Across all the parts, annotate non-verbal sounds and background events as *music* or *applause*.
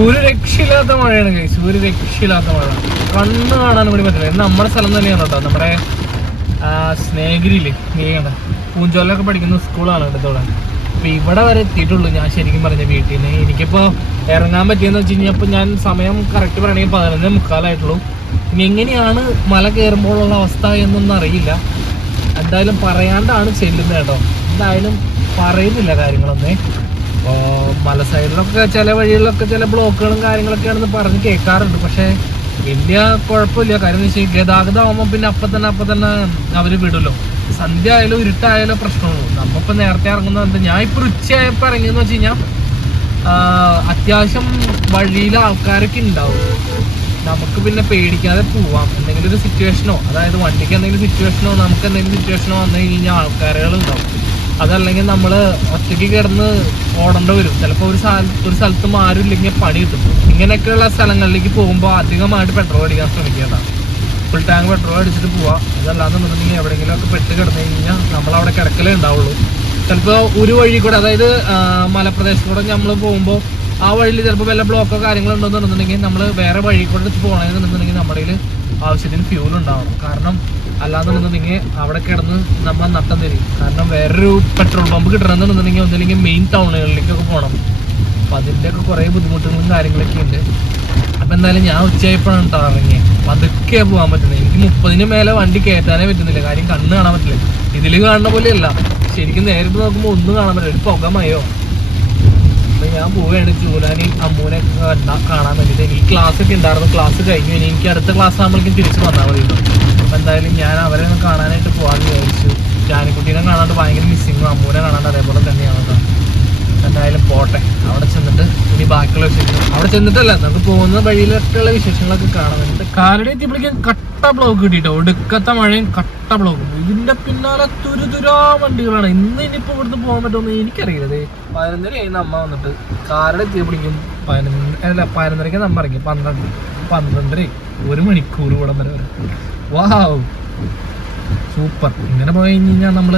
ഒരു രക്ഷയില്ലാത്ത മഴയാണ് കഴിച്ചു ഒരു രക്ഷയില്ലാത്ത മഴ. കണ്ണ് കാണാൻ കൂടി പറ്റില്ല. ഇത് നമ്മുടെ സ്ഥലം തന്നെയാണ് കേട്ടോ നമ്മുടെ സ്നേഹഗിരിയില്ലേ? നീങ്ങണ പൂഞ്ചോലൊക്കെ പഠിക്കുന്ന സ്കൂളാണ് എടുത്തോളാം അപ്പം ഇവിടെ വരെ എത്തിയിട്ടുള്ളൂ ഞാൻ ശരിക്കും പറഞ്ഞ വീട്ടിൽ നിന്ന് എനിക്കിപ്പോൾ ഇറങ്ങാൻ പറ്റിയെന്ന് വെച്ച് കഴിഞ്ഞാൽ ഇപ്പൊ ഞാൻ സമയം കറക്റ്റ് പറയണമെങ്കിൽ പതിനൊന്ന് മുക്കാലായിട്ടുള്ളൂ. ഇനി എങ്ങനെയാണ് മല കയറുമ്പോഴുള്ള അവസ്ഥ എന്നൊന്നും അറിയില്ല. എന്തായാലും പറയാണ്ടാണ് ചെല്ലുന്നത് കേട്ടോ. എന്തായാലും പറയുന്നില്ല കാര്യങ്ങളൊന്നേ. അപ്പോൾ മല സൈഡിലൊക്കെ ചില വഴികളിലൊക്കെ ചില ബ്ലോക്കുകളും കാര്യങ്ങളൊക്കെയാണെന്ന് പറഞ്ഞ് കേൾക്കാറുണ്ട്. പക്ഷേ വലിയ കുഴപ്പമില്ല. കാര്യം എന്ന് വെച്ചാൽ ഗതാഗതം ആകുമ്പോൾ പിന്നെ അപ്പം തന്നെ അപ്പം തന്നെ അവർ വിടുമല്ലോ സന്ധ്യ ആയാലും ഇരുട്ടായാലും പ്രശ്നമുള്ളൂ. നമ്മളിപ്പോൾ നേരത്തെ ഇറങ്ങുന്നുണ്ട് ഞാൻ ഇപ്പോൾ ഉച്ചയായപ്പോൾ ഇറങ്ങിയെന്ന് വെച്ച് കഴിഞ്ഞാൽ അത്യാവശ്യം വഴിയിൽ ആൾക്കാരൊക്കെ ഉണ്ടാവും നമുക്ക് പിന്നെ പേടിക്കാതെ പോവാം. എന്തെങ്കിലും ഒരു സിറ്റുവേഷനോ അതായത് വണ്ടിക്ക് എന്തെങ്കിലും സിറ്റുവേഷനോ നമുക്ക് എന്തെങ്കിലും സിറ്റുവേഷനോ വന്നു കഴിഞ്ഞാൽ ആൾക്കാരുകൾ ഉണ്ടാവും അതല്ലെങ്കിൽ നമ്മൾ ഒറ്റയ്ക്ക് കിടന്ന് ഓടേണ്ടി വരും. ചിലപ്പോൾ ഒരു ഒരു സ്ഥലത്ത് ആരും ഇല്ലെങ്കിൽ പണി കിട്ടും. ഇങ്ങനെയൊക്കെയുള്ള സ്ഥലങ്ങളിലേക്ക് പോകുമ്പോൾ അധികമായിട്ട് പെട്രോൾ അടിക്കാൻ ശ്രമിക്കേണ്ട ഫുൾ ടാങ്ക് പെട്രോൾ അടിച്ചിട്ട് പോവാം. അതല്ലാന്നുണ്ടെന്നുണ്ടെങ്കിൽ എവിടെയെങ്കിലും ഒക്കെ പെട്ട് കിടന്നു കഴിഞ്ഞാൽ നമ്മളവിടെ കിടക്കലേ ഉണ്ടാവുള്ളൂ. ചിലപ്പോൾ ഒരു വഴി കൂടെ അതായത് മലപ്രദേശത്തൂടെ നമ്മൾ പോകുമ്പോൾ ആ വഴിയിൽ ചിലപ്പോൾ വല്ല ബ്ലോക്കോ കാര്യങ്ങളോ ഉണ്ടെന്നുണ്ടെന്നുണ്ടെങ്കിൽ നമ്മൾ വേറെ വഴി കൂടെ പോകണമെന്നുണ്ടെന്നുണ്ടെങ്കിൽ നമ്മുടെ കയ്യിൽ ആവശ്യത്തിന് ഫ്യൂൽ ഉണ്ടാവണം. കാരണം അല്ലാന്നുണ്ടെന്നുണ്ടെങ്കിൽ അവിടെ കിടന്ന് നമ്മൾ നട്ടം തരും. കാരണം വേറൊരു പെട്രോൾ പമ്പ് കിട്ടണമെന്നുണ്ടെന്നുണ്ടെങ്കിൽ ഒന്നില്ലെങ്കിൽ മെയിൻ ടൗണുകളിലേക്കൊക്കെ പോകണം അപ്പം അതിന്റെയൊക്കെ കുറേ ബുദ്ധിമുട്ടുകളും കാര്യങ്ങളൊക്കെ ഉണ്ട്. അപ്പം എന്തായാലും ഞാൻ ഉച്ചയായപ്പോഴാണ് കേട്ടോ ഇറങ്ങിയത് അപ്പം അതൊക്കെയാണ് പോകാൻ പറ്റുന്നത്. എനിക്ക് മുപ്പതിന് മേലെ വണ്ടി കയറ്റാനേ പറ്റുന്നില്ല. കാര്യം കണ്ണ് കാണാൻ പറ്റില്ല. ഇതിൽ കാണുന്ന പോലെയല്ല. ശരിക്കും നേരിട്ട് നോക്കുമ്പോൾ ഒന്നും കാണാൻ പറ്റില്ല. ഒരു പുകമയോ? അപ്പം ഞാൻ പോവുകയാണ്. ജൂലാനി അമ്മൂനെ കാണാൻ വേണ്ടിയിട്ട് എനിക്ക് ക്ലാസ് ഒക്കെ ഉണ്ടായിരുന്നു. ക്ലാസ് കഴിഞ്ഞു. ഇനി എനിക്ക് അടുത്ത ക്ലാസ് ആകുമ്പോഴേക്കും തിരിച്ച് വന്നാൽ മതി കേട്ടോ അപ്പൊ എന്തായാലും ഞാൻ അവരെ ഒന്ന് കാണാനായിട്ട് പോകാമെന്ന് വിചാരിച്ചു. ജാനിക്കുട്ടീനെ കാണാണ്ട് ഭയങ്കര മിസ്സിങ്ങും അമ്മൂനെ കാണാണ്ട് അതേപോലെ തന്നെയാണ് കേട്ടോ എന്തായാലും പോട്ടെ. അവിടെ ചെന്നിട്ട് ഇനി ബാക്കിയുള്ള വിശേഷങ്ങൾ. അവിടെ ചെന്നിട്ടല്ല നമുക്ക് പോകുന്ന വഴിയിലൊക്കെയുള്ള വിശേഷങ്ങളൊക്കെ കാണുന്നുണ്ട് കാലടി എത്തിയപ്പോഴേക്കും കട്ട ബ്ലോക്ക് കിട്ടിട്ടോ. ഒടുക്കത്തെ മഴയും കട്ട ബ്ലോക്കും ഇതിന്റെ പിന്നാലെ തുരുതുരാ വണ്ടികളാണ്. ഇന്ന് ഇനിയിപ്പോ ഇവിടുന്ന് പോകാൻ പറ്റുമെന്ന് എനിക്കറിയില്ലതേ പതിനൊന്നരയായിരുന്നു അമ്മ വന്നിട്ട്. കാലടി എത്തിയപ്പോഴേക്കും പതിനൊന്ന് അല്ല പതിനൊന്നരയ്ക്ക് നമ്മ ഇറങ്ങി. പന്ത്രണ്ട് പന്ത്രണ്ടര ഒരു മണിക്കൂർ കൂടെ വരെ വരെ വാവ് സൂപ്പർ ഇങ്ങനെ പോയി കഴിഞ്ഞാൽ നമ്മൾ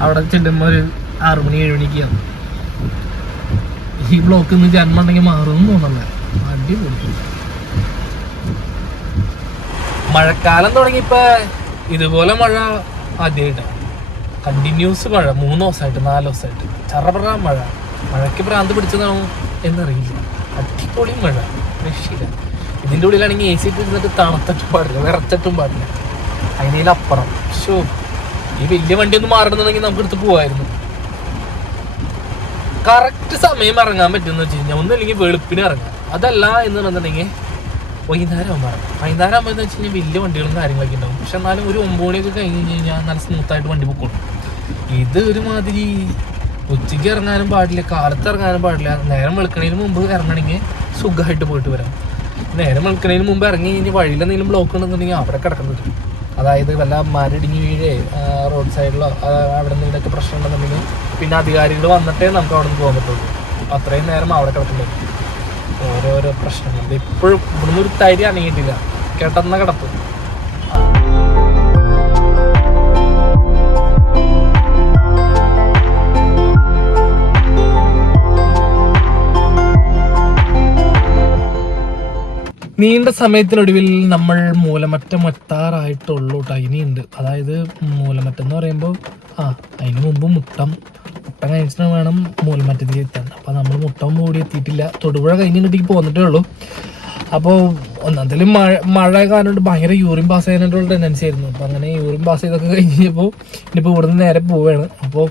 അവിടെ ചെല്ലുമ്പോൾ ഒരു ആറു മണി ഏഴ് മണിക്ക് ഈ ബ്ലോക്ക് ഇന്ന് ജന്മം ഉണ്ടെങ്കിൽ മാറുമെന്ന് തോന്നല്ല അടിപൊളി. മഴക്കാലം തുടങ്ങിയപ്പോ ഇതുപോലെ മഴ ആദ്യമായിട്ടാണ് കണ്ടിന്യൂസ് മഴ. മൂന്ന് ദിവസമായിട്ട് നാല് ദിവസമായിട്ട് ചറപറ മഴ. മഴയ്ക്ക് ഭ്രാന്ത് പിടിച്ചതാണോ എന്നറിയില്ല. അടിപൊളി മഴ. രക്ഷയില്ല. ഇതിന്റെ ഉള്ളിലാണെങ്കിൽ എ സി ഇരുന്നിട്ട് തണുത്തിട്ടും പാടില്ല. വിറച്ചിട്ടും പാടില്ല. അതിനേലപ്പുറം ഷോ ഈ വലിയ വണ്ടി ഒന്ന് മാറണമെന്നുണ്ടെങ്കിൽ നമുക്ക് എടുത്ത് പോവായിരുന്നു. കറക്റ്റ് സമയം ഇറങ്ങാൻ പറ്റുമെന്ന് വെച്ച് കഴിഞ്ഞാൽ ഒന്നല്ലെങ്കിൽ വെളുപ്പിന് ഇറങ്ങാം. അതല്ല എന്ന് പറഞ്ഞിട്ടുണ്ടെങ്കിൽ വൈകുന്നേരം ആകുമ്പോൾ ഇറങ്ങാം. വൈകുന്നേരം ആകുമ്പോൾ വെച്ച് കഴിഞ്ഞാൽ വലിയ വണ്ടികളും കാര്യങ്ങളൊക്കെ ഉണ്ടാവും. പക്ഷെ എന്നാലും ഒരു ഒമ്പത് മണിയൊക്കെ കഴിഞ്ഞ് കഴിഞ്ഞാൽ നല്ല സ്മൂത്തായിട്ട് വണ്ടി പൊക്കോളും. ഇത് ഒരു മാതിരി ഉച്ചയ്ക്ക് ഇറങ്ങാനും പാടില്ല കാലത്ത് ഇറങ്ങാനും പാടില്ല. നേരം വെളുക്കണതിന് മുമ്പ് ഇറങ്ങണമെങ്കിൽ സുഖമായിട്ട് പോയിട്ട് വരാം. നേരം മണക്കണതിന് മുമ്പ് ഇറങ്ങി കഴിഞ്ഞ് വഴിയിൽ എന്തെങ്കിലും ബ്ലോക്ക് ഉണ്ടെന്നുണ്ടെങ്കിൽ അവിടെ കിടക്കുന്നത്. അതായത് വല്ല മരടിഞ്ഞ് വീഴേ റോഡ് സൈഡിലോ അവിടെ എന്തെങ്കിലുമൊക്കെ പ്രശ്നം ഉണ്ടെന്നുണ്ടെങ്കിൽ പിന്നെ അധികാരികൾ വന്നിട്ടേ നമുക്ക് അവിടെ നിന്ന് പോകാൻ പറ്റുള്ളൂ. അത്രയും നേരം അവിടെ കിടക്കുന്നത് ഓരോരോ പ്രശ്നങ്ങൾ. ഇപ്പോഴും ഇവിടുന്ന് ഒരു തരി അണങ്ങിയിട്ടില്ല കിടന്ന കിടപ്പ്. നീണ്ട സമയത്തിനൊടുവിൽ നമ്മൾ മൂലമറ്റം എത്താറായിട്ടുള്ളൂ ഇനിയുണ്ട്. അതായത് മൂലമറ്റം എന്ന് പറയുമ്പോൾ ആ അതിന് മുമ്പ് മുട്ടം മുട്ടം കഴിഞ്ഞിട്ട് വേണം മൂലമറ്റത്തേക്ക് എത്താൻ. അപ്പോൾ നമ്മൾ മുട്ടം കൂടി എത്തിയിട്ടില്ല. തൊടുപുഴ കഴിഞ്ഞിട്ടേക്ക് പോന്നിട്ടേ ഉള്ളൂ. അപ്പോൾ ഒന്നാന്തേലും മഴ മഴ കാരണം ഭയങ്കര യൂറിൻ പാസ് ചെയ്യാനായിട്ടുള്ള ടെൻഡൻസി ആയിരുന്നു. അപ്പോൾ അങ്ങനെ യൂറിൻ പാസ് ചെയ്തൊക്കെ കഴിഞ്ഞ് കഴിഞ്ഞപ്പോൾ ഇനിയിപ്പോൾ ഇവിടുന്ന് നേരെ പോവുകയാണ് അപ്പോൾ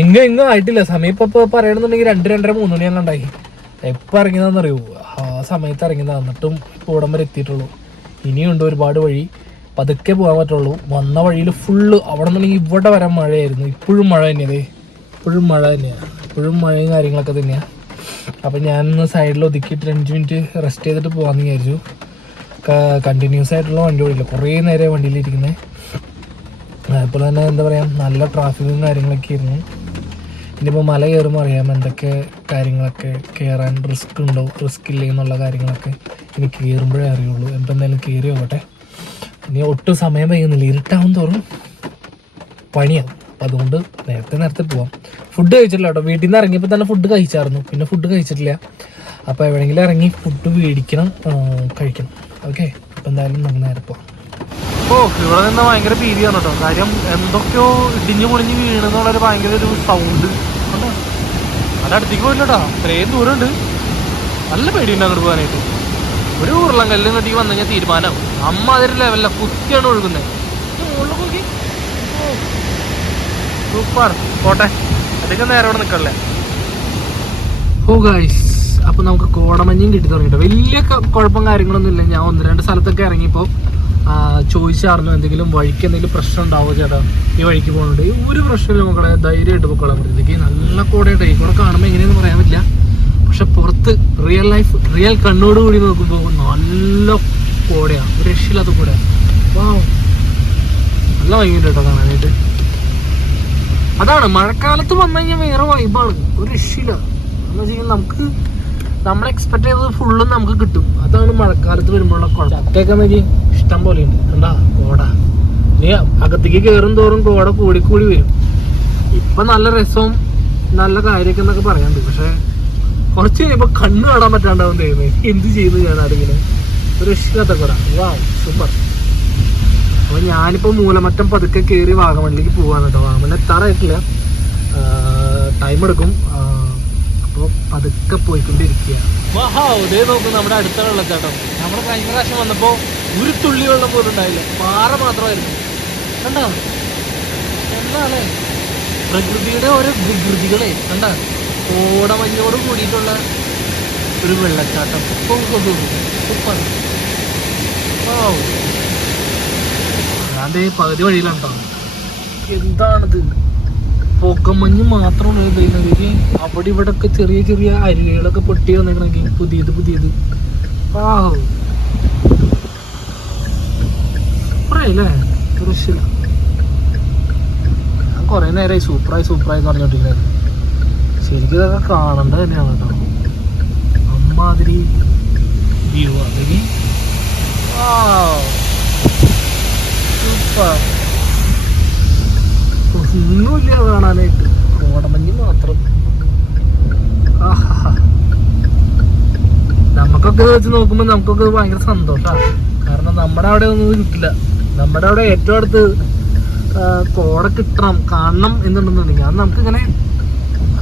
എങ്ങും എങ്ങും ആയിട്ടില്ല. സമയം ഇപ്പോൾ ഇപ്പോൾ പറയണമെന്നുണ്ടെങ്കിൽ രണ്ട് രണ്ടര മൂന്ന് മണിയാണ് ഉണ്ടായി. എപ്പോൾ ഇറങ്ങിയതാണെന്നറിയോ? ആ സമയത്ത് ഇറങ്ങി നടന്നിട്ടും ഇപ്പോൾ ഇവിടം വരെ എത്തിയിട്ടുള്ളൂ. ഇനിയുണ്ട് ഒരുപാട് വഴി. പതുക്കെ പോകാൻ പറ്റുള്ളൂ. വന്ന വഴിയിൽ ഫുള്ള് അവിടെ നിന്നുണ്ടെങ്കിൽ ഇവിടെ വരാൻ മഴയായിരുന്നു. ഇപ്പോഴും മഴ തന്നെയതേ ഇപ്പോഴും മഴ തന്നെയാണ് ഇപ്പോഴും മഴയും കാര്യങ്ങളൊക്കെ തന്നെയാണ് അപ്പം ഞാനൊന്ന് സൈഡിൽ ഒതുക്കിയിട്ട് അഞ്ച് മിനിറ്റ് റെസ്റ്റ് ചെയ്തിട്ട് പോകാമെന്ന് വിചാരിച്ചു. കണ്ടിന്യൂസ് ആയിട്ടുള്ള വണ്ടി ഓടില്ല കുറേ നേരം വണ്ടിയിലിരിക്കുന്നത് അതുപോലെ തന്നെ എന്താ പറയുക നല്ല ട്രാഫിക്കും കാര്യങ്ങളൊക്കെ ആയിരുന്നു. ഇനിയിപ്പോൾ മല കയറുമ്പോൾ അറിയാം എന്തൊക്കെ കാര്യങ്ങളൊക്കെ കയറാൻ റിസ്ക് ഉണ്ടോ? റിസ്ക് ഇല്ലേ എന്നുള്ള കാര്യങ്ങളൊക്കെ ഇനി കയറുമ്പോഴേ അറിയുള്ളൂ. എന്പ്പോൾ എന്തായാലും കയറി നോക്കട്ടെ ഇനി ഒട്ടും സമയം വൈകുന്നില്ല. ഇരുട്ടാവും തോറും പണിയാവും. അതുകൊണ്ട് നേരത്തെ നേരത്തെ പോവാം. ഫുഡ് കഴിച്ചിട്ടില്ല കേട്ടോ. വീട്ടിൽ നിന്ന് ഇറങ്ങിയപ്പോൾ തന്നെ ഫുഡ് കഴിച്ചായിരുന്നു. പിന്നെ ഫുഡ് കഴിച്ചിട്ടില്ല. അപ്പോൾ എവിടെയെങ്കിലും ഇറങ്ങി ഫുഡ് മേടിക്കണം കഴിക്കണം. ഓക്കെ അപ്പോൾ എന്തായാലും നമുക്ക് നേരെ പോവാം. ഓ ഇവിടെ നിന്ന് ഭയങ്കര ഭീതിയാണ് കേട്ടോ. കാര്യം എന്തൊക്കെയോ ഇടിഞ്ഞു പൊളിഞ്ഞ് വീണെന്നുള്ളൊരു ഭയങ്കര ഒരു സൗണ്ട് കണ്ടോ? അത് അടുത്തേക്ക് പോയില്ലട്ടോ ഇത്രയും ഉണ്ട് നല്ല പേടിയുണ്ട് അങ്ങോട്ട് പോകാനായിട്ട്. ഒരു ഉരുളം കല്ലും കെട്ടിക്ക് വന്നു കഴിഞ്ഞാൽ തീരുമാനം അമ്മ അതൊരു ലെവലില്ല കുത്തിയാണ് ഒഴുകുന്നത് സൂപ്പർ. പോട്ടെ. അധികം നേരം ഇവിടെ നിൽക്കല്ലേ? ഓ ഗൈസ് അപ്പൊ നമുക്ക് കോടമഞ്ഞും കിട്ടി തുടങ്ങിട്ടോ. വലിയ കുഴപ്പം കാര്യങ്ങളൊന്നും ഇല്ല ഞാൻ ഒന്ന് രണ്ട് സ്ഥലത്തൊക്കെ ഇറങ്ങിയപ്പോൾ ചോദിച്ചായിരുന്നു എന്തെങ്കിലും വഴിക്ക് എന്തെങ്കിലും പ്രശ്നം ഉണ്ടാവുമോ ചേട്ടാ? ഈ വഴിക്ക് പോകുന്നുണ്ട് ഒരു പ്രശ്നമില്ല മക്കളെ. ധൈര്യമായിട്ട് പൊക്കോളാൻ പറ്റും നല്ല കോടയുടെ ഈ കൂടെ കാണുമ്പോൾ എങ്ങനെയെന്ന് പറയാൻ പറ്റില്ല. പക്ഷെ പുറത്ത് റിയൽ ലൈഫ് റിയൽ കണ്ണോട് കൂടി നോക്കുമ്പോൾ നല്ല കോടയാണ് ഒരു രക്ഷയില്ലാത്ത കൂടെ നല്ല ഭംഗിയുണ്ട് കേട്ടോ കാണാനായിട്ട്. അതാണ്. മഴക്കാലത്ത് വന്നു കഴിഞ്ഞാൽ വേറെ വൈബാണ് ഒരു രക്ഷയില്ല. എന്ന് വെച്ച് കഴിഞ്ഞാൽ നമുക്ക് നമ്മൾ എക്സ്പെക്ട് ചെയ്തത് ഫുള്ളും നമുക്ക് കിട്ടും. അതാണ് മഴക്കാലത്ത് വരുമ്പോഴുള്ള കുഴപ്പം. ചക്കയൊക്കെ ഇഷ്ടം പോലെ ഉണ്ട്. കണ്ടാ? കോട. ഇനി അകത്തേക്ക് കയറും തോറും കോട കൂടി കൂടി വരും. ഇപ്പൊ നല്ല രസവും നല്ല കാര്യമൊക്കെ എന്നൊക്കെ പറയാണ്ട് പക്ഷെ കുറച്ച് കഴിയുമ്പോ കണ്ണ് കാണാൻ പറ്റാണ്ടാവും ദൈവമേ. എന്ത് ചെയ്യുന്നു ഞാൻ ആരെങ്കിലും ഒരു ഇഷ്ടത്തെ കൂടെ. വാ സൂപ്പർ. അപ്പൊ ഞാനിപ്പോ മൂലമറ്റം പതുക്കെ കയറി വാഗമണിലേക്ക് പോവാണ് കേട്ടോ. വാഗമൺ എത്താറായിട്ടില്ല. ടൈം എടുക്കും. അപ്പോൾ പതുക്കെ പോയിക്കൊണ്ടിരിക്കുകയാണ്. ഇതേ നോക്കും നമ്മുടെ അടുത്ത വെള്ളച്ചാട്ടം നമ്മുടെ കഴിഞ്ഞ പ്രാവശ്യം വന്നപ്പോൾ ഒരു തുള്ളി വെള്ളം പോലും ഉണ്ടായില്ല. പാറ മാത്രമായിരുന്നു. കണ്ടോ? എന്താണ്? പ്രകൃതിയുടെ ഓരോ വികൃതികളെ കണ്ട? ഓടമഞ്ഞോട് കൂടിയിട്ടുള്ള ഒരു വെള്ളച്ചാട്ടം. സൂപ്പർ ദേ പകുതി വഴിയിലാണ് എന്താണിത്? പൊക്കമഞ്ഞ് മാത്രമാണ് ഇതേക്ക് അവിടെ ഇവിടെ ഒക്കെ ചെറിയ ചെറിയ അരുവികളൊക്കെ പൊട്ടി വന്നിട്ടുണ്ടെങ്കിൽ പുതിയത് പുതിയത്. ഞാൻ കുറേ നേരമായി സൂപ്പറായി സൂപ്പറായി എന്ന് ശരിക്കും ഇതൊക്കെ കാണേണ്ടത് തന്നെയാണ് കേട്ടോ. അമ്മാതിരി വ്യൂ അല്ലെങ്കിൽ സൂപ്പർ. ഒന്നുമില്ല കാണാനായിട്ട്. കോടമഞ്ഞ് മാത്രം. നമുക്കൊക്കെ വെച്ച് നോക്കുമ്പോൾ നമുക്കൊക്കെ ഭയങ്കര സന്തോഷമാണ് കാരണം നമ്മുടെ അവിടെ ഒന്നും കിട്ടില്ല. നമ്മുടെ അവിടെ ഏറ്റവും അടുത്ത് കോട കിട്ടണം കാണണം എന്നുണ്ടെന്നുണ്ടെങ്കിൽ അത് നമുക്ക് ഇങ്ങനെ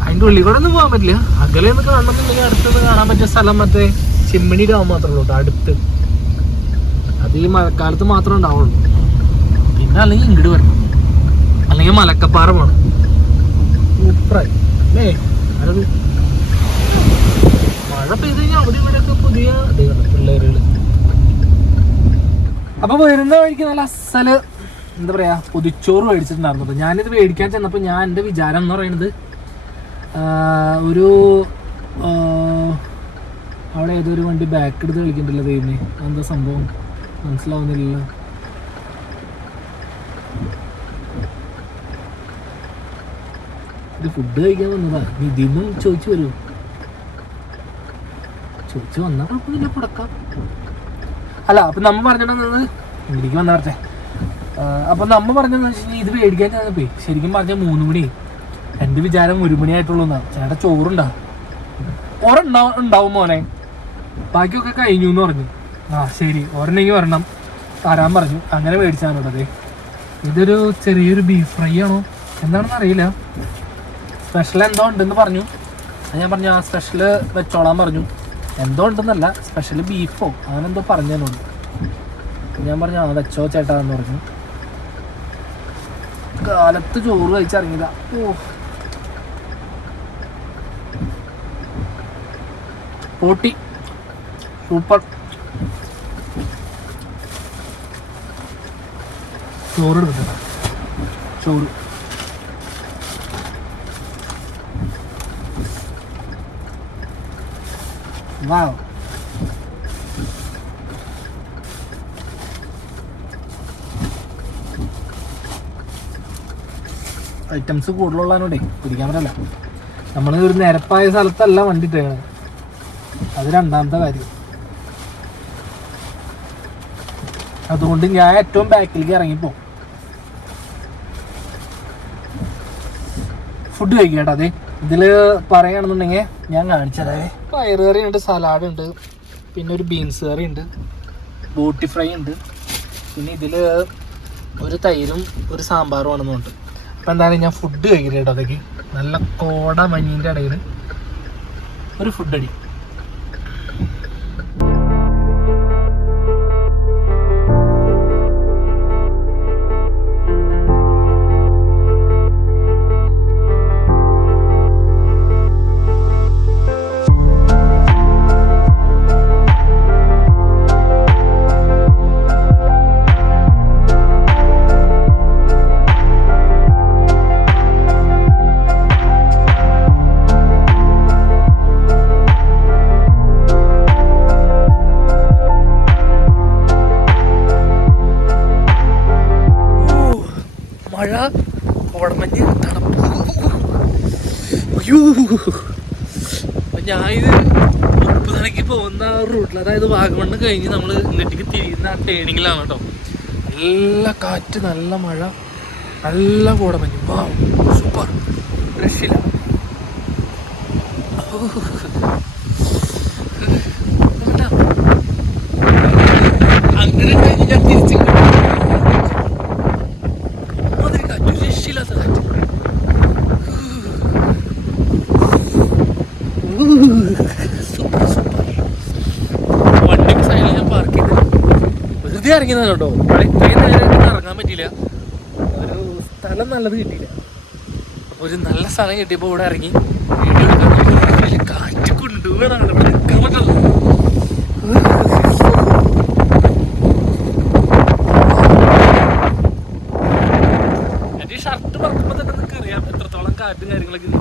അതിന്റെ ഉള്ളിൽ കൂടെ ഒന്നും പോകാൻ പറ്റില്ല. അകലെ ഒന്ന് കാണണമെന്നുണ്ടെങ്കിൽ അടുത്തുനിന്ന് കാണാൻ പറ്റിയ സ്ഥലം മറ്റേ ചിമ്മിണി ഡാം മാത്രമേ ഉള്ളൂ അടുത്ത്. അത് ഈ മഴക്കാലത്ത് മാത്രമേ ഉണ്ടാവുള്ളൂ. പിന്നെ അല്ലെങ്കിൽ ഇങ്ങോട്ട് വരണം. അല്ലെങ്കിൽ മലക്കപ്പാറ പോണം പുതിയ അപ്പൊ വരുന്ന വഴിക്ക് നല്ല അസൽ എന്താ പറയാ പൊതിച്ചോറ് മേടിച്ചിട്ടുണ്ടായിരുന്നു. ട്ടോ. ഞാനിത് മേടിക്കാൻ ചെന്നപ്പോൾ ഞാൻ എന്റെ വിചാരം എന്ന് പറയുന്നത് ഒരു അവിടെ ഏതൊരു വണ്ടി ബാക്ക് എടുത്ത് കളിക്കണ്ടല്ലോ ദൈവമേ. എന്താ സംഭവം? മനസ്സിലാവുന്നില്ലല്ലോ. ഇത് ഫുഡ് കഴിക്കാൻ വന്നതാ. നീ ഇതിന്നും ചോദിച്ചു വരൂ. ചോദിച്ചു വന്നാൽ കുഴപ്പമില്ല കൊടുക്കാം അല്ല അപ്പൊ നമ്മ പറഞ്ഞിട്ടുണ്ടെന്ന് എനിക്ക് വന്ന പറഞ്ഞേ. അപ്പൊ നമ്മ പറഞ്ഞതെന്ന് വെച്ച് കഴിഞ്ഞാൽ ഇത് മേടിക്കാൻ പോയി. ശരിക്കും പറഞ്ഞാൽ മൂന്ന് മണി എന്റെ വിചാരം ഒരു മണിയായിട്ടുള്ളൂ എന്നാ. ചേട്ടാ ചോറുണ്ടാ. ഒരെണ്ണ ഉണ്ടാവും മോനെ. ബാക്കിയൊക്കെ കഴിഞ്ഞു എന്ന് പറഞ്ഞു. ആ ശരി. ഒരെണ്ണെങ്കിൽ ഒരെണ്ണം തരാൻ പറഞ്ഞു. അങ്ങനെ മേടിച്ചാണുള്ളത് ഇതൊരു ചെറിയൊരു ബീഫ് ഫ്രൈ ആണോ? എന്താണെന്ന് അറിയില്ല. സ്പെഷ്യൽ എന്തോ ഉണ്ടെന്ന് പറഞ്ഞു. ഞാൻ പറഞ്ഞു ആ സ്പെഷ്യൽ വെച്ചോളാൻ പറഞ്ഞു. എന്തോ ഉണ്ടെന്നല്ല സ്പെഷ്യൽ ബീഫോ അങ്ങനെ എന്തോ പറഞ്ഞു എന്നോട് ഞാൻ പറഞ്ഞു ആ വെച്ചോ ചേട്ടാ എന്ന് പറഞ്ഞു. കാലത്ത് ചോറ് കഴിച്ചിറങ്ങില്ല ഓ. പോട്ടി. സൂപ്പർ. ചോറ് എടുക്കട്ടെ. ചോറ്. വാവ് ഐറ്റംസ് കൂടുതലുള്ളതിനോടെ പിടിക്കാൻ പറ്റില്ല. നമ്മൾ ഒരു നിരപ്പായ സ്ഥലത്തല്ല വണ്ടി ഇട്ടേക്കണത് അത് രണ്ടാമത്തെ കാര്യം. അതുകൊണ്ട് ഞാൻ ഏറ്റവും ബാക്കിലേക്ക് ഇറങ്ങിപ്പോ. ഫുഡ് കഴിക്കട്ടോ അതെ. ഇതിൽ പറയുകയാണെന്നുണ്ടെങ്കിൽ ഞാൻ കാണിച്ചതേ. പയറ് കറി ഉണ്ട് സലാഡ് ഉണ്ട് പിന്നെ ഒരു ബീൻസ് കറി ഉണ്ട് ബൂട്ടി ഫ്രൈ ഉണ്ട്. പിന്നെ ഇതിൽ ഒരു തൈരും ഒരു സാമ്പാറും ആണെന്നുണ്ട്. അപ്പം എന്തായാലും ഞാൻ ഫുഡ് കഴിക്കട്ടെ കേട്ടോ അതൊക്കെ. നല്ല കോട മഞ്ഞിന്റെ ഇടയിൽ ഒരു ഫുഡ് അടി. അപ്പൊ ഇത് മുപ്പതരക്ക് പോകുന്ന റൂട്ടിൽ അതായത് വാഗമണ്ണ് കഴിഞ്ഞ് നമ്മൾ ഇങ്ങോട്ടേക്ക് തിരിയുന്ന ആ ടേണിങ്ങിലാണ് കേട്ടോ. നല്ല കാറ്റ് നല്ല മഴ നല്ല കോടമഞ്ഞ്. വാ സൂപ്പർ. രക്ഷയില്ല അങ്ങനെ കഴിഞ്ഞ് ഞാൻ തിരിച്ചു അതൊരു കാറ്റ് ഒരു രക്ഷയില്ലാത്ത കാറ്റ് സൂപ്പർ സൂപ്പർ വണ്ടി സൈഡിൽ ഞാൻ പാർക്ക് ചെയ്ത് വെറുതെ ഇറങ്ങിയതാണ് കേട്ടോ. കളി ഇത്രയും നേരം ഇറങ്ങാൻ പറ്റിയില്ല. ഒരു സ്ഥലം നല്ലത് കിട്ടിയില്ല. അപ്പോൾ ഒരു നല്ല സ്ഥലം കിട്ടിയപ്പോൾ ഇവിടെ ഇറങ്ങി വീഡിയോ എടുക്കാൻ കാറ്റ് കൊണ്ടുപോകണം ഇവിടെ നിൽക്കാൻ പറ്റുള്ളൂ എന്റെ ഈ ഷർട്ട് പറക്കുമ്പോൾ തന്നെ നിങ്ങൾക്ക് അറിയാം എത്രത്തോളം കാറ്റും കാര്യങ്ങളൊക്കെ ഉണ്ട്.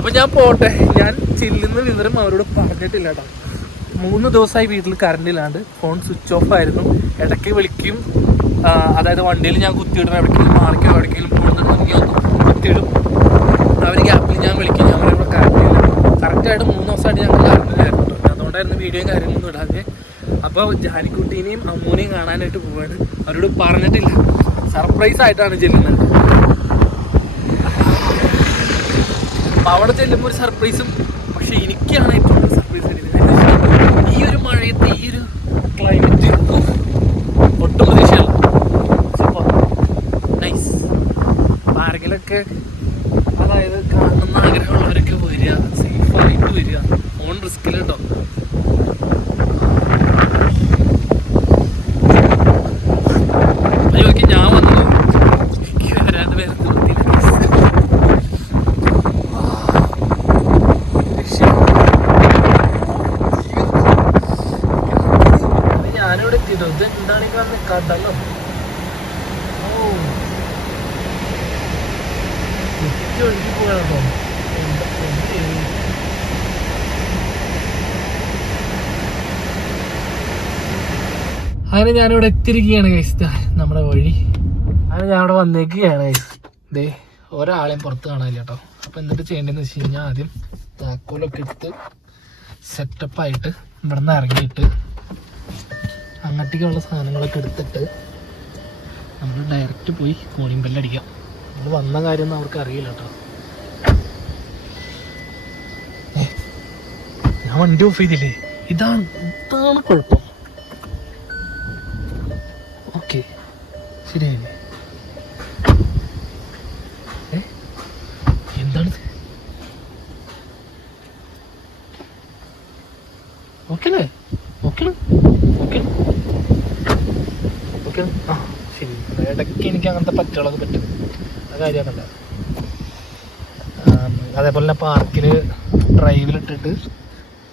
അപ്പൊ ഞാൻ പോട്ടെ. ഞാൻ ചില്ലുന്ന വിവരം അവരോട് പറഞ്ഞിട്ടില്ല കേട്ടോ മൂന്ന് ദിവസമായി വീട്ടിൽ കറണ്ട് ഇല്ലാണ്ട് ഫോൺ സ്വിച്ച് ഓഫ് ആയിരുന്നു. ഇടയ്ക്ക് വിളിക്കും. അതായത് വണ്ടിയിൽ ഞാൻ കുത്തിയിടും. എവിടേക്കെങ്കിലും മാറിക്കോ എവിടേക്കെങ്കിലും പോകുന്നുണ്ടെങ്കിൽ കുത്തിയിടും. അവർ ഗ്യാപ്പിൽ ഞാൻ വിളിക്കും. ഞാൻ ഇവിടെ കറണ്ട് ഇല്ല. കറക്റ്റായിട്ട് മൂന്ന് ദിവസമായിട്ട് ഞങ്ങൾ കറണ്ടിലായിരുന്നു കേട്ടോ അതുകൊണ്ടായിരുന്നു വീഡിയോയും കാര്യങ്ങളൊന്നും ഇടാതെ അപ്പോൾ ജാനിക്കുട്ടീനെയും അമ്മൂനെയും കാണാനായിട്ട് പോവാണ്. അവരോട് പറഞ്ഞിട്ടില്ല. സർപ്രൈസ് ആയിട്ടാണ് ചെല്ലുന്നത്. അപ്പോൾ അവിടെ ചെല്ലുമ്പോൾ ഒരു സർപ്രൈസും പക്ഷെ എനിക്കാണ് ഏറ്റവും സർപ്രൈസ് ഈ ഒരു മഴയത്ത് ഈ ഒരു ക്ലൈമറ്റ് ഒട്ടും പ്രതീക്ഷയല്ല നൈസ് ആരെങ്കിലൊക്കെ അതായത് കാണുന്ന ആഗ്രഹമുള്ളവരൊക്കെ വരിക സേഫായിട്ട് വരിക. ഓൺ റിസ്ക്കിൽ കേട്ടോ അയ്യോ എനിക്ക് ഞാൻ വന്നത് എനിക്ക് വരാണ്ട് വേറെ നിർത്തിയില്ല ഞാനിവിടെ എത്തിയതോ ഇത് എന്താണ് ഈ കാണുന്ന കടലോ ഓ കുത്തി ഒഴുകി പോകണോ അങ്ങനെ ഞാനിവിടെ എത്തിരിക്കുകയാണ് കൈസ് നമ്മുടെ വഴി. അങ്ങനെ ഞാൻ അവിടെ വന്നേക്കുകയാണ് ദേ ഒരാളെയും പുറത്ത് കാണാനില്ല കേട്ടോ അപ്പോൾ എന്നിട്ട് ചെയ്യേണ്ടതെന്ന് വെച്ച് കഴിഞ്ഞാൽ ആദ്യം താക്കോലൊക്കെ എടുത്ത് സെറ്റപ്പായിട്ട് ഇവിടെ നിന്ന് ഇറങ്ങിയിട്ട് അങ്ങോട്ടേക്കുള്ള സാധനങ്ങളൊക്കെ എടുത്തിട്ട് നമ്മൾ ഡയറക്റ്റ് പോയി കോണിയും ബെല്ലടിക്കാം നമ്മൾ വന്ന കാര്യമൊന്നും അവർക്ക് അറിയില്ല കേട്ടോ ഞാൻ വണ്ടി ഓഫ് ചെയ്തില്ലേ? ഇതാണ് ഇതാണ് കുഴപ്പം. ഓക്കെ. ശരിയായില്ലേ? എന്താണിത് ഓക്കെ അല്ലേ ഓക്കെ ഓക്കെ ഓക്കെ ആ ശരി. ഇടയ്ക്ക് എനിക്ക് അങ്ങനത്തെ പറ്റുള്ളത് പറ്റും. ആ കാര്യമാണല്ല അതേപോലെ തന്നെ പാർക്കിൽ ഡ്രൈവിലിട്ടിട്ട്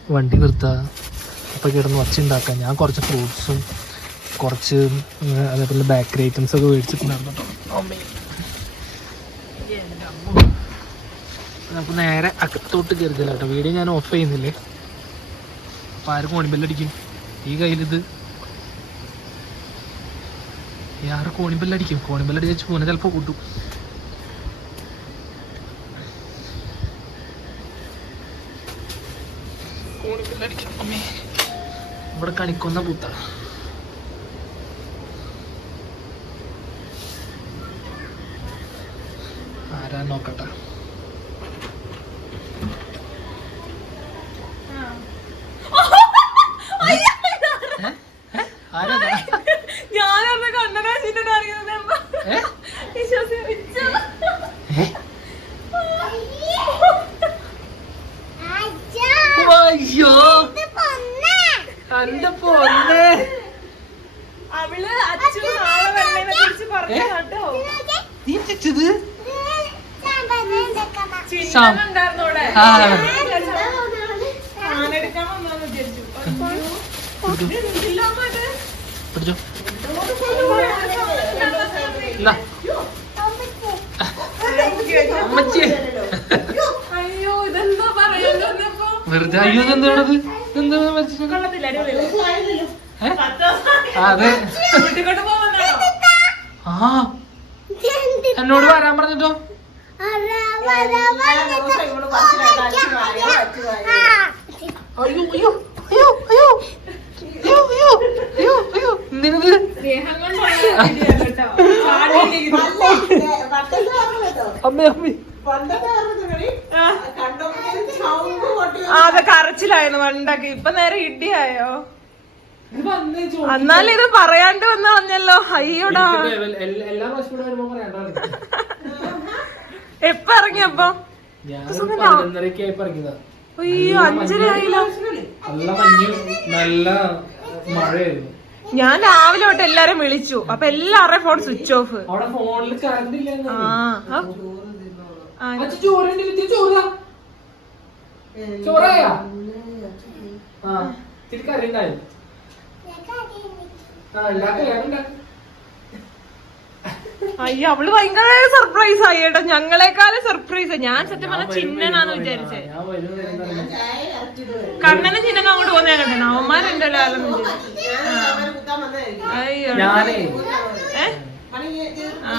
വണ്ടി നിർത്തുക അപ്പോൾ കിടന്ന് ഒച്ച ഞാൻ കുറച്ച് ഫ്രൂട്ട്സും കുറച്ച് അതേപോലെ ബേക്കറി ഐറ്റംസ് ഒക്കെ മേടിച്ചിട്ടുണ്ടായിരുന്നു. നമുക്ക് നേരെ അകത്തോട്ട് കരുതല കേട്ടോ. വീഡിയോ ഞാൻ ഓഫ് ചെയ്യുന്നില്ലേ? അപ്പൊ ആരും കോണിബെല്ലടിക്കും ഈ കയ്യിലിത്. ആറ് കോണിബെല്ലടിക്കും വെച്ച് പൂനെ ചിലപ്പോൾ കൂട്ടും. ഇവിടെ കണിക്കുന്ന പൂത്താണ് പൂത്ത. много. അമ്മച്ചി. അയ്യോ എന്താ അതെ. ആ. എന്നോട് വരാൻ പറഞ്ഞിട്ടോ? അമ്മേ അത് കരച്ചിലായിരുന്നു വണ്ടൊക്കെ ഇപ്പൊ നേരെ ഇടിയായോ? എന്നാലും ഇത് പറയാണ്ട് വന്ന് പറഞ്ഞല്ലോ അയ്യോടാ. എല്ലാ പ്രാവശ്യം എപ്പ അയ്യോ അഞ്ചരയായില്ലോ നല്ല മഴയായിരുന്നു. ഞാൻ രാവിലെ തൊട്ട് എല്ലാരും വിളിച്ചു. അപ്പൊ എല്ലാവരുടെയും ഫോൺ സ്വിച്ച് ഓഫ്. അവിടെ അയ്യോ അവൾ ഭയങ്കര സർപ്രൈസ് ആയി കേട്ടോ. ഞങ്ങളെക്കാളും സർപ്രൈസ് ഞാൻ സത്യം പറഞ്ഞ ചിഹ്നനാന്ന് വിചാരിച്ചേ. കണ്ണന ചിഹ്നം അങ്ങോട്ട് പോകുന്ന ഞാൻ കണ്ടേ അവന്മാരുണ്ടല്ലോ അയ്യോ ആ.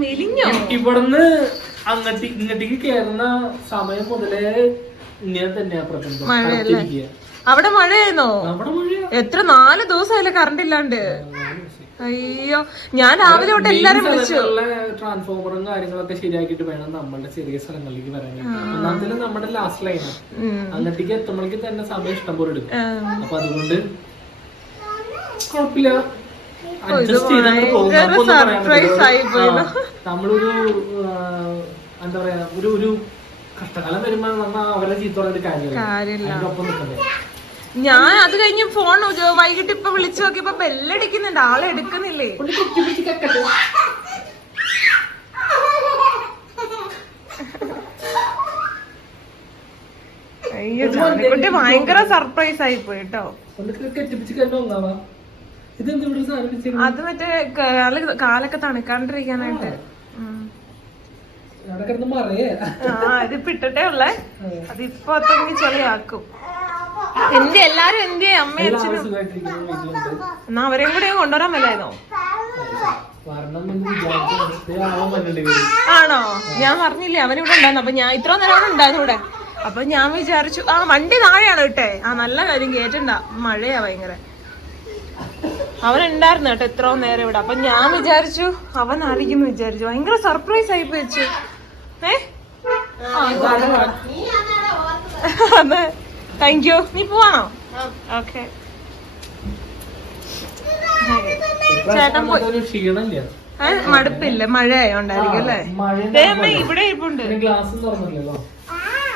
മെലിഞ്ഞോ? ഇവിടുന്ന് അങ്ങോട്ട് ഇങ്ങോട്ടേക്ക് കേറുന്ന സമയം മുതലേ ഇങ്ങനെ തന്നെയാ? അവിടെ മഴയായിരുന്നോ? നമ്മുടെ മഴയാ. എത്ര നാല് ദിവസമായില്ലേ കറണ്ട് ഇല്ലാണ്ട്. അയ്യോ ഞാൻ രാവിലെ തൊട്ട് എല്ലാരും വിളിച്ചു. ട്രാൻസ്ഫോമറും കാര്യങ്ങളൊക്കെ ശരിയാക്കിയിട്ട് വേണം നമ്മുടെ ചെറിയ സ്ഥലങ്ങളിലേക്ക് വരാൻ ഒന്നാമതിൽ നമ്മുടെ ലാസ്റ്റ് ലൈൻ. അങ്ങോട്ടേക്ക് എത്തുമ്പോഴേക്ക് തന്നെ സമയം ഇഷ്ടം പോലെ എടുക്കും. അപ്പൊ അതുകൊണ്ട് കുഴപ്പമില്ല. നമ്മളൊരു എന്താ പറയാ ഒരു ഒരു കഷ്ടകാലം വരുമ്പോ നമ്മ അവരെ ചീത്ത പറഞ്ഞിട്ട് കാര്യമില്ല. കാര്യമില്ല. അതിന്റെ ഒപ്പം നിൽക്കണ്ടേ ഞാൻ അത് കഴിഞ്ഞ് ഫോൺ വൈകിട്ട് ഇപ്പൊ വിളിച്ചു നോക്കിയപ്പോ ബെല്ലടിക്കുന്നുണ്ട് ആളെ എടുക്കുന്നില്ലേ? അയ്യോ ഭയങ്കര സർപ്രൈസ് ആയി പോയി കേട്ടോ. അത് മറ്റേ കാലൊക്കെ തണുക്കാണ്ടിരിക്കാനായിട്ട്. ആ. ഇതിപ്പിട്ടേ ഉള്ളേ. അതിപ്പോ അത്രയും ചളിയാക്കും. എന്തി എല്ലാരും എന്റെ അമ്മ അച്ഛനും. എന്നാ അവരെയും കൂടെ കൊണ്ടുവരാൻ മേലായിരുന്നോ ആണോ? ഞാൻ പറഞ്ഞില്ലേ ഇവിടെ ഉണ്ടായിരുന്നു. അപ്പൊ ഞാൻ ഇത്ര നേരം അവിടെ ഉണ്ടായിരുന്നു ഇവിടെ. അപ്പൊ ഞാൻ വിചാരിച്ചു ആ വണ്ടി താഴെയാണ് കേട്ടെ. ആ നല്ല കാര്യം കേറ്റണ്ട മഴയാ ഭയങ്കര. അവൻ ഉണ്ടായിരുന്നു കേട്ടോ എത്രയോ നേരം ഇവിടെ. അപ്പൊ ഞാൻ വിചാരിച്ചു അവൻ അറിയിക്കുന്നു വിചാരിച്ചു. ഭയങ്കര സർപ്രൈസ് ആയി വെച്ചു ഏ? അതെ. താങ്ക് യു നീ പോവാണോ? ഓക്കെ ചേട്ടൻ പോയി. മടുപ്പില്ല. മഴ ആയോണ്ടായിരിക്കും അല്ലേ ഇവിടെ ഇരിപ്പുണ്ട്.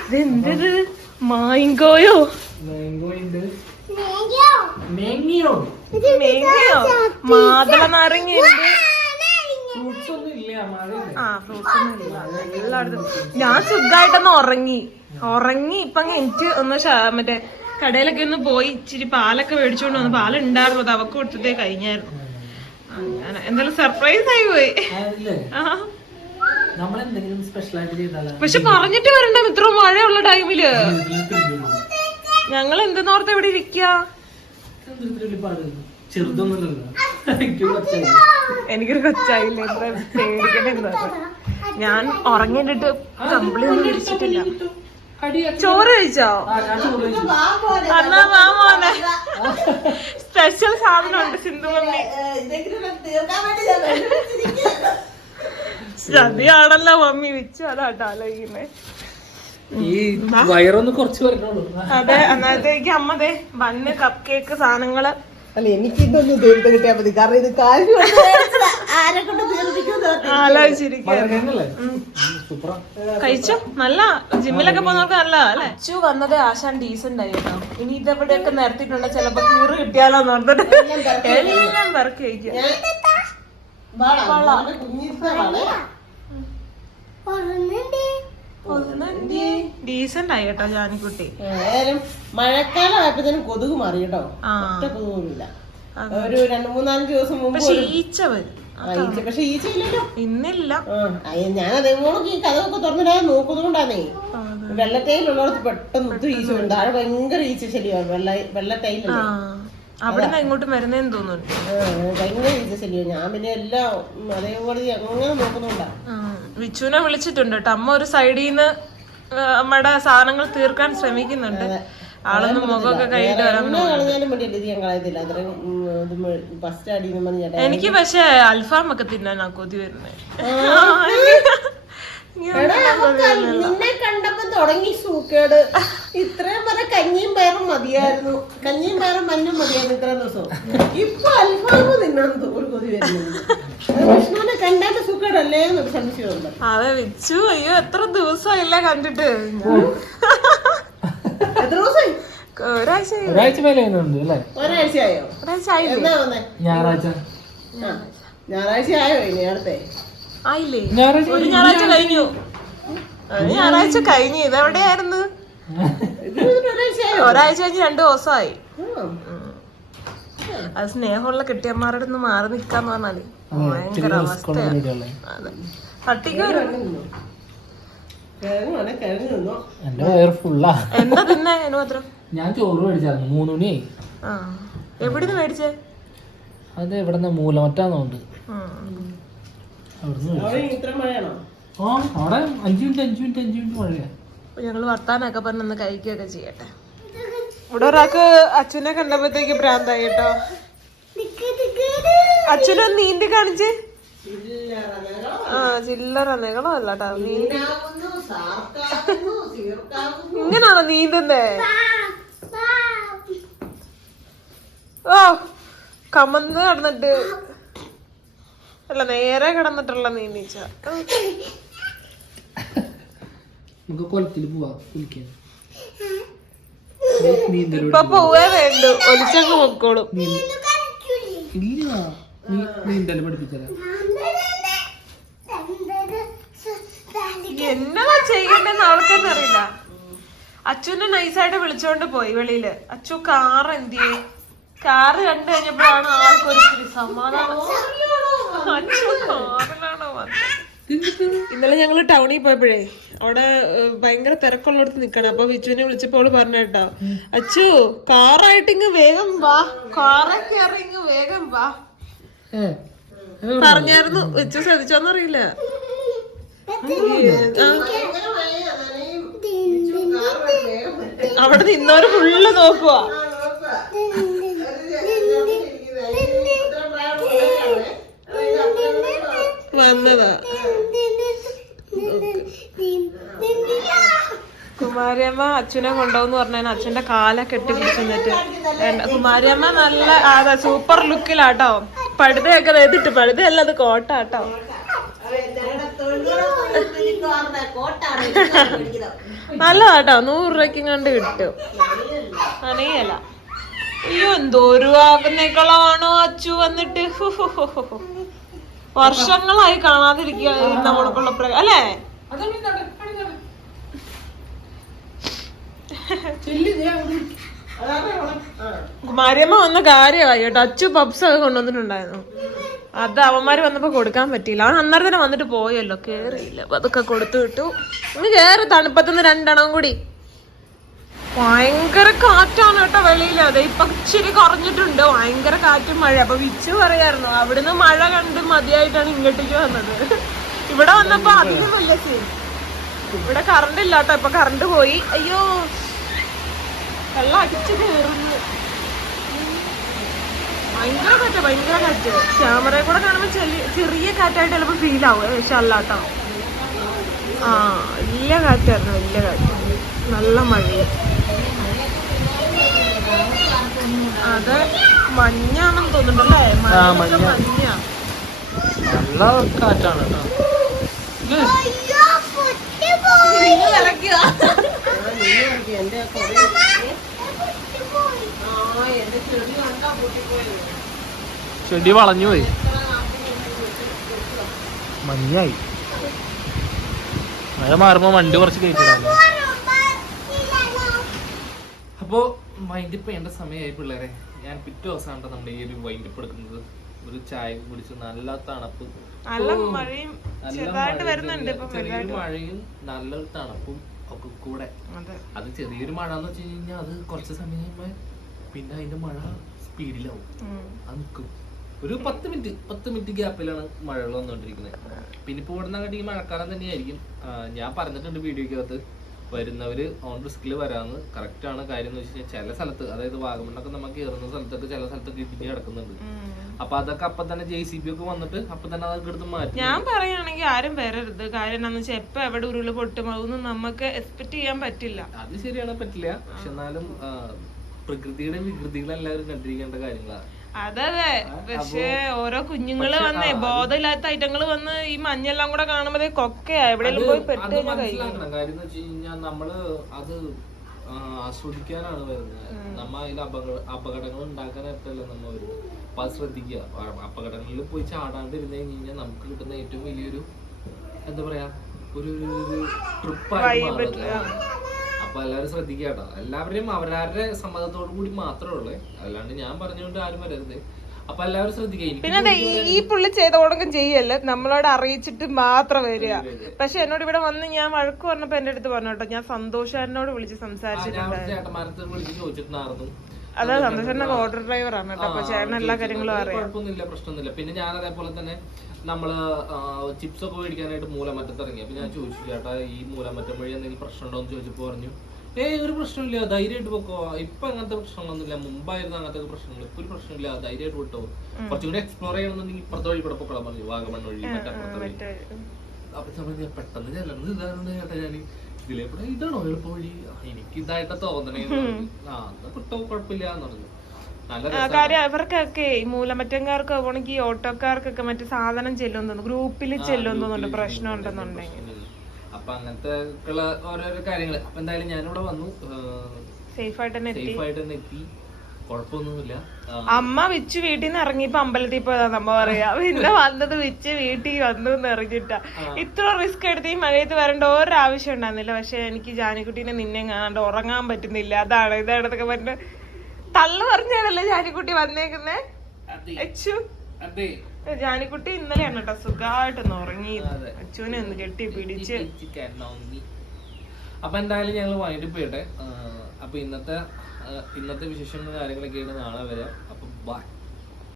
ഇതെന്തത്? ഉണ്ട് മേങ്ങിയോ മാതള നാരങ്ങയുണ്ട്. ആ ഫ്രൂട്ട്സ് ഒന്നും ഇല്ല. എല്ലായിടത്തും. ഞാൻ സുഖമായിട്ടൊന്ന് ഉറങ്ങി. ഉറങ്ങി ഇപ്പൊ എനിക്ക് ഒന്ന് മറ്റേ കടയിലൊക്കെ ഒന്ന് പോയി ഇച്ചിരി പാലൊക്കെ മേടിച്ചോണ്ട് വന്നു പാലുണ്ടായിരുന്നു അത് അവക്ക് കൊടുത്തിട്ടേ കഴിഞ്ഞായിരുന്നു. അങ്ങനെ എന്തായാലും സർപ്രൈസ് ആയി പോയി. പക്ഷെ പറഞ്ഞിട്ട് വരണ്ട ഇത്ര മഴയുള്ള ടൈമിൽ ഞങ്ങൾ എന്തെന്നോർത്ത് പാട് എനിക്ക് എനിക്കൊരു കൊച്ചായില്ല? പേടിക്കണ്ട ഞാൻ ഉറങ്ങിയിട്ട് കമ്പിളി ഒന്നും വിരിച്ചിട്ടില്ല. ചോറ് കഴിച്ചോ? ആ, ഞാൻ ചോറ് കഴിച്ചു. എന്നാ വാ മോനെ. സ്പെഷ്യൽ സാധനമുണ്ട് സിന്ധു മമ്മി. ചതിയാണല്ലോ മമ്മി വിച്ചു. അതാട്ടോ ആലോചിക്കുന്നേ. ഈ വയറൊന്ന് കുറച്ച് വരണുള്ളൂ. അതെ അന്നത്തേക്ക് അമ്മ ദേ ബണ്ണ് കപ്പ് കേക്ക് സാധനങ്ങൾ അല്ല എനിക്ക് ഇതൊന്ന് ദൈവത്തെ കിട്ടിയാൽ മതി. കാരണം ഇത് കാര്യം *laughs* കഴിച്ചോ? നല്ല ജിമ്മിലൊക്കെ പോകുന്നവർക്ക് നല്ല അല്ലെ? അച്ചു വന്നത് ആശാൻ ഡീസന്റ് ആയിരുന്നു. ഇനി ഇതെവിടെയൊക്കെ നിരത്തിട്ടുണ്ട് ചിലപ്പോ കീറ് കിട്ടിയാലോ എല്ലാം പെറക്കി കഴിക്കും ഡീസന്റ് ആയി കേട്ടോ ജാനിക്കുട്ടി. ഏതായാലും മഴക്കാലം ആയപ്പോഴത്തേനും കൊതുക് മാറി കേട്ടോ. കൊതുകൊന്നുമില്ല. ഒറ്റ ഒരു രണ്ട് മൂന്നാൽ ദിവസം മുമ്പ് പക്ഷെ ഈച്ച വരും. ആ, ഈച്ച പക്ഷെ ഈച്ച ഇല്ലല്ലോ ഇന്നില്ല ഞാൻ അതേപോലെ ഈ കഥകൊക്കെ തുറന്നിടാൻ നോക്കുന്നതുകൊണ്ടാന്നേ. വെള്ളത്തൈലുള്ളടത്ത് പെട്ടെന്ന് ഒത്തിരി ഈച്ച വരും. താഴെ ഭയങ്കര ഈച്ച ശല്യമാണ് വെള്ള ആ. അവിടെ ഇങ്ങോട്ടും വരുന്നേന്ന് തോന്നുന്നു. ഭയങ്കര ഞാൻ പിന്നെ എല്ലാം അതേപോലെ അങ്ങനെ നോക്കുന്നുണ്ടാ. വിച്ചുവിനെ വിളിച്ചിട്ടുണ്ട് കേട്ടോ. അമ്മ ഒരു സൈഡിൽ നിന്ന് അമ്മയുടെ സാധനങ്ങൾ തീർക്കാൻ ശ്രമിക്കുന്നുണ്ട്. ആളൊന്നും മുഖമൊക്കെ കഴിഞ്ഞിട്ട് വരാൻ എനിക്ക് പക്ഷെ അൽഫാം ഒക്കെ തിന്നാനാ കൊതി വരുന്നത്. നിന്നെ കണ്ടപ്പോ തുടങ്ങി സൂക്കേട്. പയറും മതിയായിരുന്നു. കഞ്ഞിയും വേറെ മഞ്ഞും മതിയായിരുന്നു ഇത്രയും ദിവസം. ഇപ്പൊ അൽഫാമ് തിന്നാൻ ഒരു കൊതി വരുന്നുണ്ട് കൃഷ്ണനെ വിഷ്ണുവിനെ കണ്ടാട്ട് സുഖടല്ലേ എന്നൊരു സംശയമുണ്ട്. അതെ വിച്ചു അയ്യോ എത്ര ദിവസമായില്ല കണ്ടിട്ട്? എത്ര ദിവസമായി? ഒരാഴ്ച ഒരാഴ്ച മേലെ ചെയ്യുന്നുണ്ട് അല്ലേ? ഒരാഴ്ചയായോ? ഒരാഴ്ച ആയില്ലേ എന്നാ വന്നേ? ഞായറാഴ്ച. ഞായറാഴ്ച ആയോ ഇനി അടുത്തേ? ആയില്ലേ? ഞായറാഴ്ച ഒരു ഞായറാഴ്ച കഴിഞ്ഞു. ഞായറാഴ്ച കഴിഞ്ഞു. ഇതെവിടെയായിരുന്നു? *laughs* ഒരാഴ്ച കഴിഞ്ഞ് രണ്ടു ദിവസമായി. ആ. അത് സ്നേഹമുള്ള കെട്ടിയന്മാരുടെ നിന്ന് മാറി നിക്കാന്ന് പറഞ്ഞാൽ ഭയങ്കര അവസ്ഥയാണ്. നിന്നോ എന്റെ വയറ് ഫുള്ളാ. എന്താ തിന്നെ? അതിന് മാത്രം? ഞാൻ ചോറ് മേടിച്ചായിരുന്നു മൂന്ന് മണി. ആ. എവിടുന്ന് മേടിച്ചേ? അത് എവിടെന്ന മൂലമറ്റാന്നുണ്ട്. അവിടുന്ന് മഴയാണോ? ആ അവിടെ അഞ്ചു മിനിറ്റ് അഞ്ചു മിനിറ്റ് അഞ്ചു മിനിറ്റ് മഴയാ. അപ്പൊ ഞങ്ങൾ വർത്താനൊക്കെ പറഞ്ഞൊന്ന് കഴിക്കുകയൊക്കെ ചെയ്യട്ടെ. ഇവിടെ ഒരാൾക്ക് അച്ഛനെ കണ്ടപ്പോഴത്തേക്ക് ഭ്രാന്തായി കേട്ടോ. അച്ഛനൊന്ന് നീന്തി കാണിച്ച്. ആ ചില്ലറ നികളോ അല്ലാട്ടോ നീന്തി. ഇങ്ങനാണോ നീന്തുന്നേ? ഓ കമന്ന് കിടന്നിട്ട്. അല്ല നേരെ കിടന്നിട്ടുള്ള നീന്തീച്ച നമുക്ക് കൊലത്തിൽ പോവാ കുളിക്കാൻ. വേണ്ടു. ഒലിച്ചങ്ങ് പൊക്കോളും. ഇല്ല. നീന്തൽ പഠിപ്പിച്ചരാ എന്നതാ ചെയ്യണ്ടെന്ന് അവൾക്കെന്നെ അറിയില്ല. അച്ഛനെ നൈസായിട്ട് വിളിച്ചോണ്ട് പോയി വെളിയിൽ. അച്ചു കാർ ചെയ്യും? കാറ് കണ്ടു കഴിഞ്ഞപ്പോഴാണ് ആൾക്കൊരു സമാധാനം. അച്ഛൻ കാറിലാണോ വന്നത്? ഇന്നലെ ഞങ്ങൾ ടൗണിൽ പോയപ്പോഴേ അവിടെ ഭയങ്കര തിരക്കുള്ളടത്ത് നിക്കണം. അപ്പൊ വിച്ചുവിനെ വിളിച്ചപ്പോൾ അവൾ പറഞ്ഞ കേട്ടോ അച്ചു കാറായിട്ട് ഇങ്ങ് വേഗം വാ. കാറൊക്കെ ഇങ്ങ് വേഗം വാ. പറഞ്ഞായിരുന്നു. വെച്ചു ശ്രദ്ധിച്ചോന്നറിയില്ല. അവിടെ നിന്നവര് ഫുള്ള് നോക്കുവാ. വന്നതാ കുമാരിയമ്മ അച്ഛനെ കൊണ്ടുപോകുന്ന പറഞ്ഞാൽ അച്ഛന്റെ കാല കെട്ടിപ്പിടിച്ചിട്ട്. കുമാരിയമ്മ നല്ല ആ സൂപ്പർ ലുക്കിലാട്ടോ പഴുതയൊക്കെ നേതിട്ട് പഴുതയല്ല അത് കോട്ടാട്ടോ. നല്ലതാട്ടോ നൂറ് രൂപയ്ക്ക് കണ്ട് കിട്ടും അനയല്ല അയ്യോ എന്തോരു ആകുന്നേക്കളാണോ അച്ചു വന്നിട്ട് ഹു ഹു ഹു ഹു. വർഷങ്ങളായി കാണാതിരിക്കുക നമ്മൾക്കുള്ള പ്രേ അല്ലേ. കുമാരിയമ്മ വന്ന കാര്യമായി കേട്ടോ. അച്ചു പബ്സ് ഒക്കെ കൊണ്ടുവന്നിട്ടുണ്ടായിരുന്നു. അത് അവന്മാര് വന്നപ്പോ കൊടുക്കാൻ പറ്റിയില്ല. അവൻ അന്നേരം തന്നെ വന്നിട്ട് പോയല്ലോ. കേറിയില്ല. അപ്പൊ അതൊക്കെ കൊടുത്തു വിട്ടു. ഇന്ന് കേറി തണുപ്പത്തുനിന്ന് രണ്ടെണ്ണം കൂടി. ഭയങ്കര കാറ്റാണ് കേട്ടോ വെളിയിൽ അതെ ഇപ്പൊ ഇച്ചിരി കുറഞ്ഞിട്ടുണ്ട്. ഭയങ്കര കാറ്റും മഴ അപ്പൊ വിച്ച് പറയായിരുന്നു അവിടുന്ന് മഴ കണ്ട് മതിയായിട്ടാണ് ഇങ്ങോട്ടേക്ക് വന്നത്. ഇവിടെ വന്നപ്പോ അതിനും വലിയ സീൻ ഇവിടെ കറണ്ട് ഇല്ല കേട്ടോ. ഇപ്പൊ കറണ്ട് പോയി. അയ്യോ. വെള്ളം അടിച്ചു കയറുന്നു. ഭയങ്കര കാറ്റ് ഭയങ്കര കാറ്റ്. ക്യാമറയിൽ കൂടെ കാണുമ്പോൾ ചെറിയ ചെറിയ കാറ്റായിട്ട് ചിലപ്പോൾ ഫീൽ ആവും. പക്ഷെ അല്ലാട്ടോ ആ വലിയ കാറ്റായിരുന്നു വലിയ കാറ്റ്. നല്ല മഴയും. അത് മഞ്ഞാണെന്ന് തോന്നുന്നുണ്ടല്ലേ? മഞ്ഞ. നല്ല കാറ്റാണ് കേട്ടോ. ചെടി വളഞ്ഞു പോയി. മഞ്ഞായി. മഴ മാറുമ്പോ വണ്ടി കുറച്ച് കയറ്റിടാല്ലേ അപ്പോ വൈൻഡപ്പ് ചെയ്യേണ്ട സമയമായി പിള്ളേരെ. ഞാൻ പിറ്റേ ദിവസമാണ് നമ്മുടെ ഈ ഒരു വൈൻഡപ്പ് എടുക്കുന്നത്. ഒരു ചായ കുടിച്ച് നല്ല തണുപ്പ്. നല്ല മഴയും നല്ല മഴയും ഇപ്പൊ നല്ലൊരു തണുപ്പും ഒക്കെ കൂടെ. അതെ. ചെറിയൊരു മഴ എന്ന് വെച്ച് കഴിഞ്ഞാൽ അത് കുറച്ച് സമയം പിന്നെ അതിന്റെ മഴ സ്പീഡിലാവും. അത് നിൽക്കും ഒരു പത്ത് മിനിറ്റ് പത്ത് മിനിറ്റ് ഗ്യാപ്പിലാണ് മഴകൾ വന്നുകൊണ്ടിരിക്കുന്നത് പിന്നെ ഇപ്പോൾ ഇവിടുന്ന് അങ്ങോട്ട് ഈ മഴക്കാലം തന്നെയായിരിക്കും. ഞാൻ പറഞ്ഞിട്ടുണ്ട് വീഡിയോക്കകത്ത്. വരുന്നവര് ഓൺ റിസ്കിൽ വരാന്ന് കറക്റ്റ് ആണ് കാര്യം എന്ന് വെച്ച് കഴിഞ്ഞാൽ ചില സ്ഥലത്ത് അതായത് വാഗമണ്ണൊക്കെ നമുക്ക് കയറുന്ന സ്ഥലത്തൊക്കെ ചില സ്ഥലത്തൊക്കെ ഇടിഞ്ഞ് കിടക്കുന്നുണ്ട്. അപ്പൊ അതൊക്കെ അപ്പൊ തന്നെ ജെ സി ബി ഒക്കെ വന്നിട്ട് അപ്പൊ തന്നെ അതൊക്കെ എടുത്ത് മാറ്റി. ഞാൻ പറയുകയാണെങ്കിൽ ആരും വരരുത്. കാര്യം എന്താണെന്ന് വെച്ചാൽ എപ്പോ എവിടെ ഉരുൾ പൊട്ടുമാവും നമുക്ക് എക്സ്പെക്ട് ചെയ്യാൻ പറ്റില്ല. അത് ശരിയാണ് പറ്റില്ല. പക്ഷെ എന്നാലും പ്രകൃതിയുടെ വികൃതികൾ എല്ലാവരും കണ്ടിരിക്കേണ്ട കാര്യങ്ങളാണ് അതെ പക്ഷേ ഓരോ കുഞ്ഞുങ്ങൾ വന്നേ ബോധമില്ലാത്ത ഐറ്റങ്ങൾ വന്ന് ഈ മഞ്ഞെല്ലാം കൂടെ കാണുമ്പോ കൊക്കയാ. എവിടെയെങ്കിലും പോയി പെട്ട് അത് കാര്യം നമ്മൾ ആസ്വദിക്കാനാണ് വരുന്നത്. നമ്മ അതിൽ അപകട അപകടങ്ങൾ ഉണ്ടാക്കാനായിട്ടല്ല നമ്മ വരുന്നത്. അപ്പൊ അത് ശ്രദ്ധിക്കുക. അപകടങ്ങളിൽ പോയി ചാടാണ്ട് ഇരുന്ന് കഴിഞ്ഞാൽ നമുക്ക് കിട്ടുന്ന ഏറ്റവും വലിയൊരു എന്താ പറയാ ഒരു മാറുന്നത് അപ്പൊ എല്ലാവരും ശ്രദ്ധിക്കുക കേട്ടോ. എല്ലാവരെയും അവരവരുടെ സമ്മതത്തോടു കൂടി മാത്രമേ ഉള്ളൂ. അല്ലാണ്ട് ഞാൻ പറഞ്ഞുകൊണ്ട് ആരും വരരുത്. അപ്പൊ എല്ലാവരും ശ്രദ്ധിക്കുക. പിന്നെ ഈ- പുള്ളി ചെയ്ത ഉടക്കം ചെയ്യല്ല? നമ്മളോട് അറിയിച്ചിട്ട് മാത്രം വരിക. പക്ഷെ എന്നോട് ഇവിടെ വന്ന് ഞാൻ വഴക്ക് പറഞ്ഞപ്പോ എന്റെ അടുത്ത് പറഞ്ഞു കേട്ടോ. ഞാൻ സന്തോഷാരനോട് വിളിച്ച് ആ, അതെ സന്തോഷ് ഓർഡർ ഡ്രൈവർ ആണ് കേട്ടോ. അപ്പൊ ചേട്ടൻ എല്ലാ കാര്യങ്ങളും അറിയാം. കുഴപ്പമൊന്നുമില്ല പ്രശ്നമൊന്നുമില്ല. പിന്നെ ഞാൻ അതേപോലെ തന്നെ നമ്മൾ ചിപ്സ് ഒക്കെ മേടിക്കാനായിട്ട് മൂലമറ്റത്ത് ഇറങ്ങി അപ്പൊ ഞാൻ ചോദിച്ചു ചേട്ടാ ഈ മൂലമറ്റം വഴി എന്തെങ്കിലും പ്രശ്നമുണ്ടോ? എന്ന് ചോദിച്ചപ്പോ പറഞ്ഞു ഏയ് ഒരു പ്രശ്നമില്ല. ധൈര്യമായിട്ട് പോക്കോ. ഇപ്പൊ അങ്ങനത്തെ പ്രശ്നങ്ങളൊന്നുമില്ല. മുമ്പായിരുന്നു അങ്ങനത്തെ പ്രശ്നങ്ങൾ. ഇപ്പൊ ഒരു പ്രശ്നമില്ല. ധൈര്യമായിട്ട് വിട്ടോ. കുറച്ചും കൂടി എക്സ്പ്ലോർ ചെയ്യണമെന്നുണ്ടെങ്കിൽ ഇപ്പുറത്തെ വഴി കൂടെ പൊക്കോളാൻ പറഞ്ഞു. വാഗമൺ വഴി മറ്റേ അപ്പൊ പെട്ടെന്ന് ചെല്ലണം. ഇതാണ് ചേട്ടാ ഞാൻ ഇതിലെ കൂടെ ഇതാണോ എളുപ്പവഴി? എനിക്ക് ഇതായിട്ട് തോന്നണേ. ആ എന്നാ കുഴപ്പമില്ല എന്ന് പറഞ്ഞു നല്ല ആ. കാര്യം അവർക്കൊക്കെ ഈ മൂലമറ്റംകാർക്ക് പോണെങ്കിൽ ഈ ഓട്ടോക്കാർക്കൊക്കെ മറ്റേ സാധനം ചെല്ലും ഗ്രൂപ്പിൽ ചെല്ലും തോന്നുന്നുണ്ട് പ്രശ്നം ഉണ്ടെന്നുണ്ടെങ്കിൽ അപ്പൊ അങ്ങനത്തെ ഉള്ള ഓരോരോ കാര്യങ്ങൾ. അപ്പൊ എന്തായാലും ഞാനിവിടെ വന്നു. സേഫ് ആയിട്ട് തന്നെ സേഫ് ആയിട്ട് തന്നെ എത്തി. കുഴപ്പമൊന്നുമില്ല. അമ്മ വിച്ച് വീട്ടിൽ നിന്ന് ഇറങ്ങിയപ്പോ അമ്പലത്തിൽ പോയതാ നമ്മ പറയാ പിന്നെ വന്നത് വിച്ച് വീട്ടിൽ വന്നു എന്ന് ഇറങ്ങിട്ടാ ഇത്ര റിസ്ക് എടുത്ത് ഈ മഴയത്ത് വരേണ്ട ഒരു ആവശ്യം ഉണ്ടായിരുന്നില്ല. പക്ഷെ എനിക്ക് ജാനിക്കുട്ടീനെ നിന്നെ കാണാണ്ട് ഉറങ്ങാൻ പറ്റുന്നില്ല. അതാണ് ഇതാണെന്നൊക്കെ പറഞ്ഞു തള്ളു പറഞ്ഞാണല്ലോ ജാനിക്കുട്ടി വന്നേക്കുന്നേ? അച്ചു. ജാനിക്കുട്ടി ഇന്നലെയാണ് കേട്ടോ സുഖമായിട്ടൊന്ന് ഉറങ്ങി. അച്ചുവിനെ ഒന്ന് കെട്ടി പിടിച്ച്. അപ്പൊ എന്തായാലും ഞങ്ങൾ വൈകിട്ട് പോയിട്ടെ. അപ്പൊ ഇന്നത്തെ ഇന്നത്തെ വിശേഷങ്ങളും കാര്യങ്ങളൊക്കെയാണ് നാളെ വരാം അപ്പം ബൈ